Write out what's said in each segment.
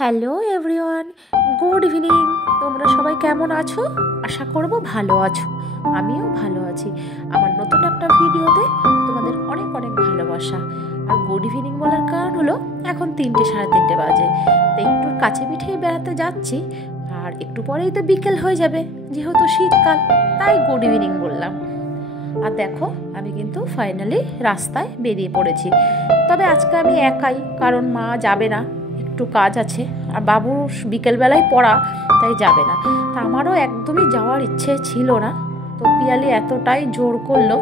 Hello everyone, good evening. তোমরা সবাই কেমন আছো? আশা করব ভালো আছো। আমিও ভালো আছি। আমার নতুন একটা ভিডিওতে তোমাদের অনেক অনেক ভালোবাসা। আর গুড ইভিনিং বলার কারণ হলো এখন 3টে সাড়ে 3টে বাজে, তো একটু কাছে পিঠেই বেড়াতে যাচ্ছি। আর একটু পরেই তো বিকেল হয়ে যাবে, যেহেতু শীতকাল, তাই গুড ইভিনিং বললাম। আর দেখো, আমি কিন্তু ফাইনালি রাস্তায় বেরিয়ে পড়েছি। তবে আজকে আমি একাই, কারণ মা যাবে না, একটু কাজ আছে। আর বাবুর বিকেলবেলায় পড়া, তাই যাবে না। তা আমারও একদমই যাওয়ার ইচ্ছে ছিল না, তো পিয়ালি এতটাই জোর করলো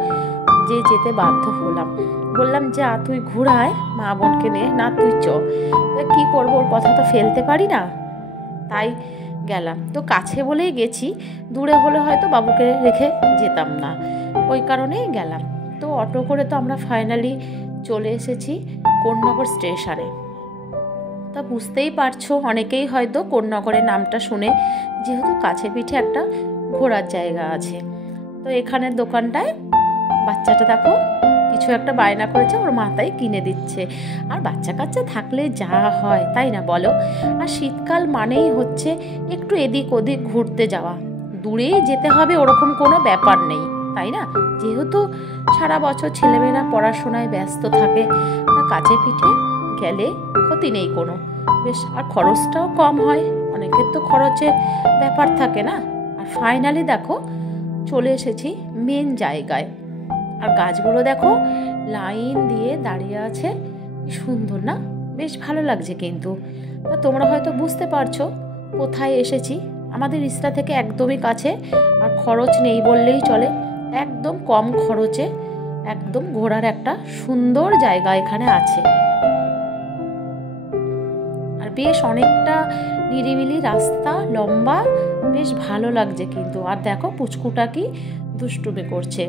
যে যেতে বাধ্য হলাম। বললাম, যা তুই ঘুরায় মা বোনকে নিয়ে, না তুই চ। কী করবো, ওর কথা তো ফেলতে পারি না, তাই গেলাম। তো কাছে বলেই গেছি, দূরে হলে হয়তো বাবুকে রেখে যেতাম না, ওই কারণেই গেলাম। তো অটো করে তো আমরা ফাইনালি চলে এসেছি কোন্নগর স্টেশনে। তা বুঝতেই পারছো, অনেকেই হয়তো কোন্নগরের নামটা শুনে, যেহেতু কাছে পিঠে একটা ঘোরার জায়গা আছে। তো এখানের দোকানটায় বাচ্চাটা দেখো কিছু একটা বায়না করেছে, ওর মাথায় কিনে দিচ্ছে। আর বাচ্চা কাচ্চা থাকলে যা হয়, তাই না বলো? আর শীতকাল মানেই হচ্ছে একটু এদিক ওদিক ঘুরতে যাওয়া। দূরেই যেতে হবে ওরকম কোনো ব্যাপার নেই, তাই না? যেহেতু সারা বছর ছেলেমেয়েরা পড়াশোনায় ব্যস্ত থাকে, তা কাছে পিঠে গেলে ক্ষতি নেই কোনো। বেশ, আর খরচটাও কম হয়। অনেকের তো খরচের ব্যাপার থাকে না। আর ফাইনালি দেখো চলে এসেছি মেন জায়গায়। আর গাছগুলো দেখো লাইন দিয়ে দাঁড়িয়ে আছে, কি সুন্দর না? বেশ ভালো লাগছে কিন্তু। তা তোমরা হয়তো বুঝতে পারছো কোথায় এসেছি। আমাদের ইসরা থেকে একদমই কাছে, আর খরচ নেই বললেই চলে। একদম কম খরচে একদম ঘোরার একটা সুন্দর জায়গা এখানে আছে। আর বেশ অনেকটা নিরিবিলি রাস্তা, লম্বা, বেশ ভালো লাগছে কিন্তু। আর দেখো পুচকুটা কি দুষ্টুমি করছে।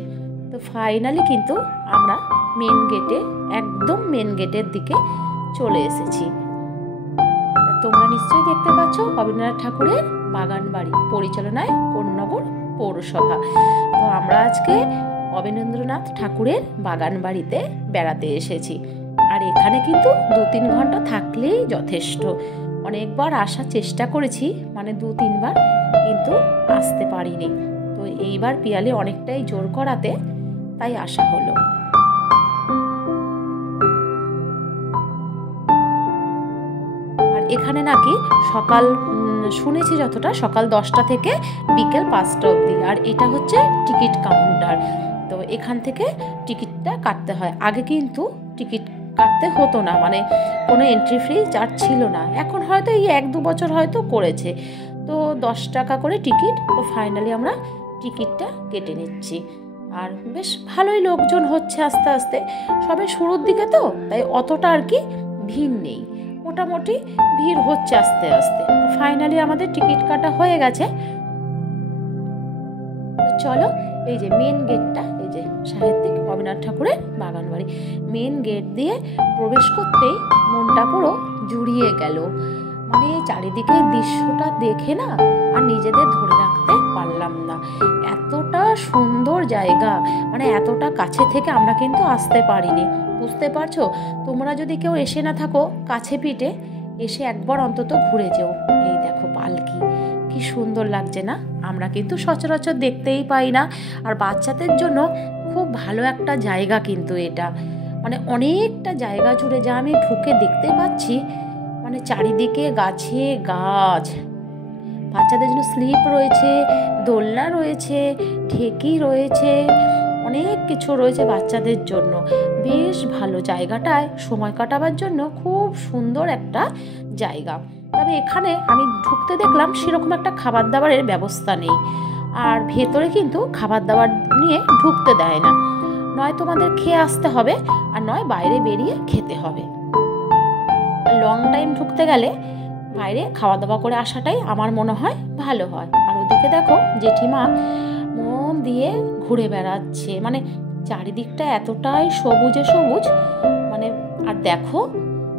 তো ফাইনালি কিন্তু আমরা মেন গেটে, একদম মেন গেটের দিকে চলে এসেছি। তোমরা নিশ্চয়ই দেখতে পাচ্ছ রবীন্দ্রনাথ ঠাকুরের বাগান বাড়ি, পরিচালনায় কোন্নগর পৌরসভা। তো আমরা আজকে রবীন্দ্রনাথ ঠাকুরের বাগান বাড়িতে বেড়াতে এসেছি। আর এখানে কিন্তু 2-3 ঘন্টা থাকলেই যথেষ্ট। অনেকবার আসার চেষ্টা করেছি, মানে 2-3 বার, কিন্তু আসতে পারিনি। তো এইবার পিয়ালি অনেকটাই জোর করাতে তাই আসা হলো। আর এখানে নাকি সকাল, শুনেছি যতটা, সকাল 10টা থেকে বিকেল 5টা অবধি। আর এটা হচ্ছে টিকিট কাউন্টার। তো এখান থেকে টিকিটটা কাটতে হয়। আগে কিন্তু টিকিট কাটতে হতো না, মানে কোনো এন্ট্রি ফি চার্জ ছিল না। এখন হয়তো এই 1-2 বছর হয়তো করেছে। তো 10 টাকা করে টিকিট। তো ফাইনালি আমরা টিকিটটা কেটে নিচ্ছি। আর বেশ ভালোই লোকজন হচ্ছে আস্তে আস্তে, সবে শুরুর দিকে তো, তাই অতটা আর কি ভিড় নেই। মোটামুটি ভিড় হচ্ছে আস্তে আস্তে। ফাইনালি আমাদের টিকিট কাটা হয়ে গেছে। তো চলো, এই যে মেন গেটটা, এই যে সাহিত্যিক রবীন্দ্রনাথ ঠাকুরের বাগান বাড়ি, মেন গেট দিয়ে প্রবেশ করতেই মনটা পুরো জুড়িয়ে গেল। মানে চারিদিকে দৃশ্যটা দেখে না আর নিজেদের ধরে রাখতে পারলাম না। এতটা সুন্দর জায়গা, মানে এতটা কাছে থেকে আমরা কিন্তু আসতে পারিনি। বুঝতে পারছো? তোমরা যদি কেউ এসে না থাকো কাছে পিঠে, এসে একবার অন্তত ঘুরে যেও। এই দেখো পালকি, কি সুন্দর লাগছে না? আমরা কিন্তু সচরাচর দেখতেই পাই না। আর বাচ্চাদের জন্য খুব ভালো একটা জায়গা কিন্তু এটা। মানে অনেকটা জায়গা জুড়ে যা আমি ঢুকে দেখতে পাচ্ছি, মানে চারিদিকে গাছে গাছ। বাচ্চাদের জন্য স্লিপ রয়েছে, দোলনা রয়েছে, ঠেকি রয়েছে, অনেক কিছু রয়েছে বাচ্চাদের জন্য। বেশ ভালো জায়গাটায় সময় কাটাবার জন্য খুব সুন্দর একটা জায়গা। তবে এখানে আমি ঢুকতে দেখলাম সেরকম একটা খাবার দাবারের ব্যবস্থা নেই। আর ভেতরে কিন্তু খাবার দাবার নিয়ে ঢুকতে দেয় না। নয় তোমাদের খেয়ে আসতে হবে, আর নয় বাইরে বেরিয়ে খেতে হবে। লং টাইম ঢুকতে গেলে বাইরে খাওয়া দাওয়া করে আসাটাই আমার মনে হয় ভালো হয়। আর ওদিকে দেখো জেঠিমা মন দিয়ে ঘুরে বেড়াচ্ছে, মানে চারিদিকটা এতটাই সবুজে সবুজ, মানে। আর দেখো,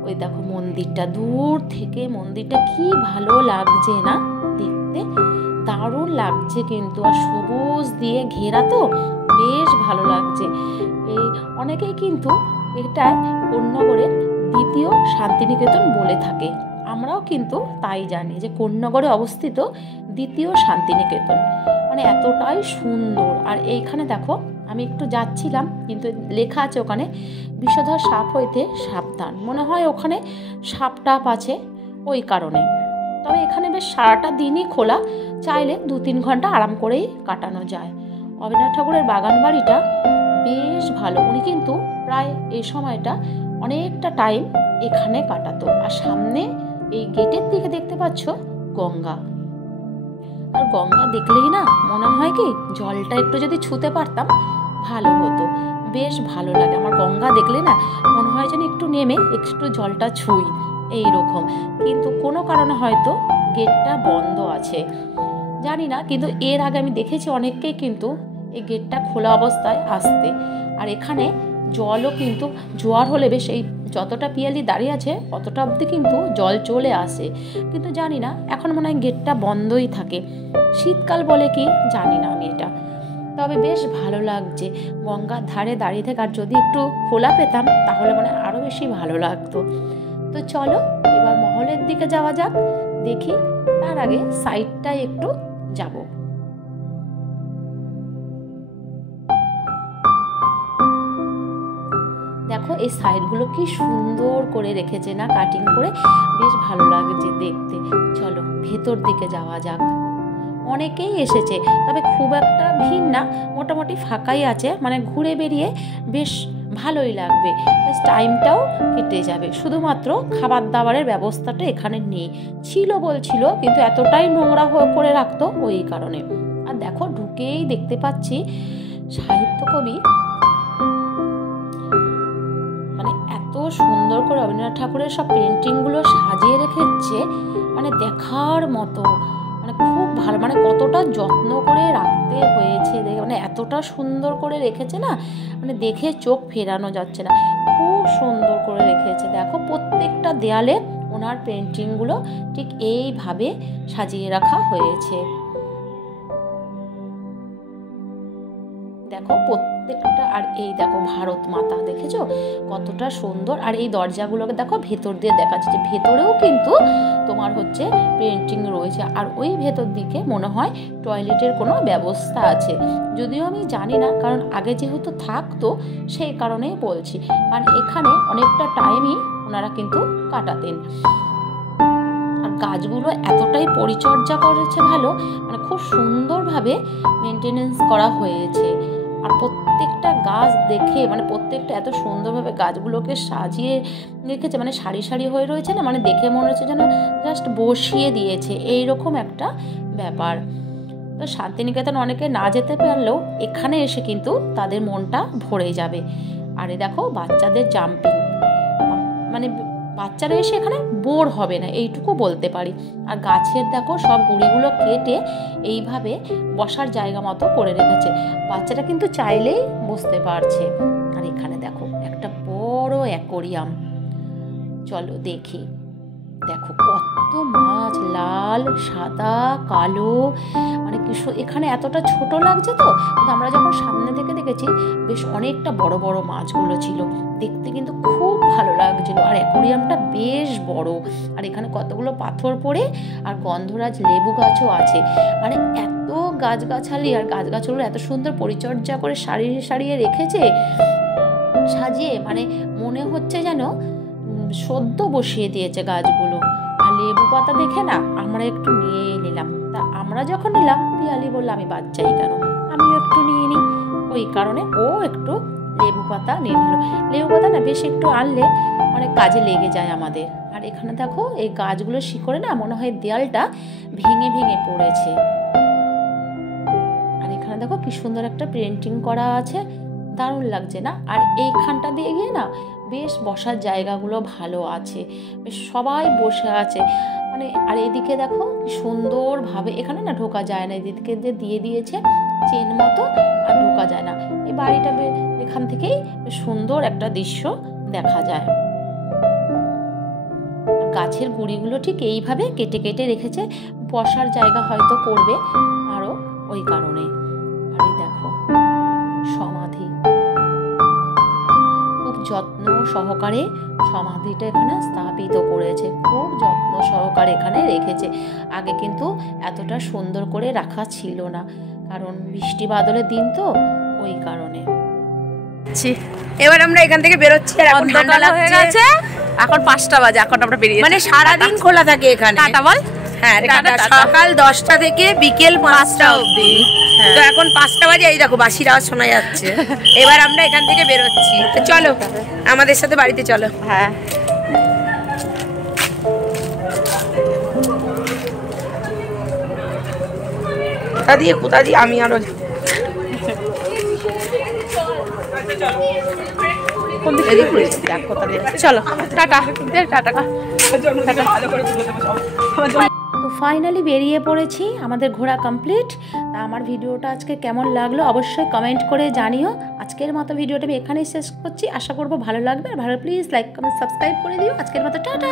ওই দেখো মন্দিরটা, দূর থেকে মন্দিরটা কি ভালো লাগছে না দেখতে, দারুণ লাগছে কিন্তু। আর সবুজ দিয়ে ঘেরা, তো বেশ ভালো লাগছে। এই অনেকেই কিন্তু এটা কোন্নগরের দ্বিতীয় শান্তিনিকেতন বলে থাকে। আমরাও কিন্তু তাই জানি যে কোন্নগরে অবস্থিত দ্বিতীয় শান্তিনিকেতন, মানে এতটাই সুন্দর। আর এইখানে দেখো আমি একটু যাচ্ছিলাম, কিন্তু লেখা আছে ওখানে বিষধর সাপ হইতে সাবধান, মনে হয় ওখানে সাপ টাপ আছে ওই কারণে। তবে এখানে বেশ সারাটা দিনই খোলা, চাইলে 2-3 ঘন্টা আরাম করেই কাটানো যায়। অবিনাশ ঠাকুরের বাগান বাড়িটা বেশ ভালো, উনি কিন্তু প্রায় এই সময়টা অনেকটা টাইম এখানে কাটাতো। আর সামনে এই গেটের দিকে দেখতে পাচ্ছ গঙ্গা, আর গঙ্গা দেখলেই না মনে হয় কি জলটা একটু যদি ছুঁতে পারতাম ভালো হতো, বেশ ভালো লাগে আমার। গঙ্গা দেখলে না মনে হয় যেন একটু নেমে একটু জলটা ছুঁই এই রকম, কিন্তু কোনো কারণে হয়তো গেটটা বন্ধ আছে জানি না, কিন্তু এর আগে আমি দেখেছি অনেককেই কিন্তু এই গেটটা খোলা অবস্থায় আসতে। আর এখানে জলও কিন্তু জোয়ার হলে বেশ এই যতটা পিয়ালি দাঁড়িয়ে আছে অতটা অবধি কিন্তু জল চলে আসে, কিন্তু জানি না এখন মনে হয় গেটটা বন্ধই থাকে, শীতকাল বলে কি জানি না আমি এটা। তবে বেশ ভালো লাগছে গঙ্গার ধারে দাঁড়িয়ে থেকে, আর যদি একটু খোলা পেতাম তাহলে মানে আরও বেশি ভালো লাগতো। তো চলো এবার মহলের দিকে যাওয়া যাক, দেখি তার আগে সাইডটায় একটু যাব। দেখো এই সাইডগুলো কি সুন্দর করে রেখেছে না, কাটিং করে, বেশ ভালো লাগছে দেখতে। চলো ভেতর দিকে যাওয়া যাক। অনেকেই এসেছে, তবে খুব একটা ভিড় না, মোটামুটি ফাঁকাই আছে, মানে ঘুরে বেরিয়ে বেশ ভালোই লাগবে, বেশ টাইমটাও কেটে যাবে। শুধুমাত্র খাবার দাবারের ব্যবস্থাটা এখানে নেই, ছিল বলছিল, কিন্তু এতটাই নোংরা করে রাখতো ওই কারণে। আর দেখো ঢুকেই দেখতে পাচ্ছি সাহিত্য কবি মানে এত সুন্দর করে রবীন্দ্রনাথ ঠাকুরের সব পেন্টিংগুলো সাজিয়ে রেখেছে, মানে দেখার মতো, মানে খুব ভালো, মানে কতটা যত্ন করে রাখতে হয়েছে, মানে এতটা সুন্দর করে রেখেছে না, মানে দেখে চোখ ফেরানো যাচ্ছে না, খুব সুন্দর করে রেখেছে। দেখো প্রত্যেকটা দেয়ালে ওনার পেন্টিংগুলো ঠিক এইভাবে সাজিয়ে রাখা হয়েছে। দেখো প্রত্যেকটা, আর এই দেখো ভারত মাতা দেখেছো কতটা সুন্দর। আর এই দরজাগুলোকে দেখো ভেতর দিয়ে দেখা যাচ্ছে, ভেতরেও কিন্তু তোমার হচ্ছে পেন্টিং রয়েছে। আর ওই ভেতর দিকে মনে হয় টয়লেটের কোনো ব্যবস্থা আছে, যদিও আমি জানি না, কারণ আগে যেহেতু থাকতো সেই কারণেই বলছি, কারণ এখানে অনেকটা টাইমই ওনারা কিন্তু কাটাতেন। আর গাছগুলো এতটাই পরিচর্যা করেছে ভালো, মানে খুব সুন্দরভাবে মেনটেনেন্স করা হয়েছে। আর প্রত্যেকটা গাছ দেখে, মানে প্রত্যেকটা এত সুন্দরভাবে গাছগুলোকে সাজিয়ে রেখেছে, মানে সারি সারি হয়ে রয়েছে না, মানে দেখে মনে হচ্ছে যেন জাস্ট বসিয়ে দিয়েছে এইরকম একটা ব্যাপার। তো শান্তিনিকেতন অনেকে না যেতে পারলেও এখানে এসে কিন্তু তাদের মনটা ভরে যাবে। আর দেখো বাচ্চাদের জাম্পিং, মানে বাচ্চারা এসে এখানে বোর হবে না এইটুকু বলতে পারি। আর গাছের দেখো সব গুঁড়িগুলো কেটে এইভাবে বসার জায়গা মতো করে রেখেছে, বাচ্চারা কিন্তু চাইলেই বসতে পারছে। আর এখানে দেখো একটা বড় অ্যাকোরিয়াম, চলো দেখি। দেখো কত মাছ, লাল, সাদা, কালো, মানে কি এখানে এতটা ছোট লাগছে তো, কিন্তু আমরা যখন সামনে থেকে দেখেছি বেশ অনেকটা বড় বড় মাছগুলো ছিল, দেখতে কিন্তু খুব ভালো লাগছিল। আর অ্যাকোরিয়ামটা বেশ বড়, আর এখানে কতগুলো পাথর পড়ে, আর গন্ধরাজ লেবু গাছও আছে, মানে এত গাছগাছালি, আর গাছগাছগুলো এত সুন্দর পরিচর্যা করে সারিয়ে সারিয়ে রেখেছে সাজিয়ে, মানে মনে হচ্ছে যেন সদ্য বসিয়ে দিয়েছে গাছগুলো। আর লেবু পাতা দেখে না আমরা একটু নিয়ে নিলাম, তা আমরা যখন নিলাম পিয়ালি বললো আমি বাচ্চাই কেন, আমিও একটু নিয়ে নিই, ওই কারণে ও একটু লেবু পাতা নিয়ে নিল। লেবু পাতা না বেশ একটু আনলে অনেক কাজে লেগে যায় আমাদের। আর এখানে দেখো এই গাছগুলো শিকড়ে না মনে হয় দেয়ালটা ভেঙে ভেঙে পড়েছে। আর এখানে দেখো কি সুন্দর একটা পেন্টিং করা আছে, দারুণ লাগছে না। আর এইখানটা দিয়ে গিয়ে না বেশ বসার জায়গাগুলো ভালো আছে, বেশ সবাই বসে আছে, মানে। আর এদিকে দেখো কি সুন্দরভাবে, এখানে না ঢোকা যায় না, এদিকে যে দিয়ে দিয়েছে চেন মতো, আর ঢোকা যায় না। এই বাড়িটা এখান থেকেই বেশ সুন্দর একটা দৃশ্য দেখা যায়। গাছের গুঁড়িগুলো ঠিক এইভাবে কেটে কেটে রেখেছে, বসার জায়গা হয়তো করবে আরও ওই কারণে। আর এই দেখো সমাধি, খুব যত্ন সহকারে সমাধিটা এখানে স্থাপিত করেছে, খুব যত্ন সহকারে এখানে রেখেছে। আগে কিন্তু এতটা সুন্দর করে রাখা ছিল না, কারণ বৃষ্টি বাদলের দিন তো, ওই কারণে। এবার আমরা এখান থেকে বেরোচ্ছি, আর এখন ঠান্ডা হয়ে গেছে। এখন 5টা বাজে, এখন আমরা বেরিয়ে মানে সারাদিন খোলা থাকে এখানে। টাটা বল। হ্যাঁ, সকাল 10টা থেকে বিকেল 5টা অবধি। তো এখন 5টা বাজে, এই দেখো বাঁশির আওয়াজ শোনা যাচ্ছে। এবার আমরা এখান থেকে বেরোচ্ছি, তো চলো আমাদের সাথে বাড়িতে চলো। হ্যাঁ, কোথা দিয়ে আমি আরো চলো টাটা টাটা। তো ফাইনালি বেরিয়ে পড়েছি, আমাদের ঘোরা কমপ্লিট। তা আমার ভিডিওটা আজকে কেমন লাগলো অবশ্যই কমেন্ট করে জানিও। আজকের মতো ভিডিওটা আমি এখানেই শেষ করছি, আশা করবো ভালো লাগবে। আর ভালো প্লিজ লাইক কমেন্ট সাবস্ক্রাইব করে দিও। আজকের মতো টাটা।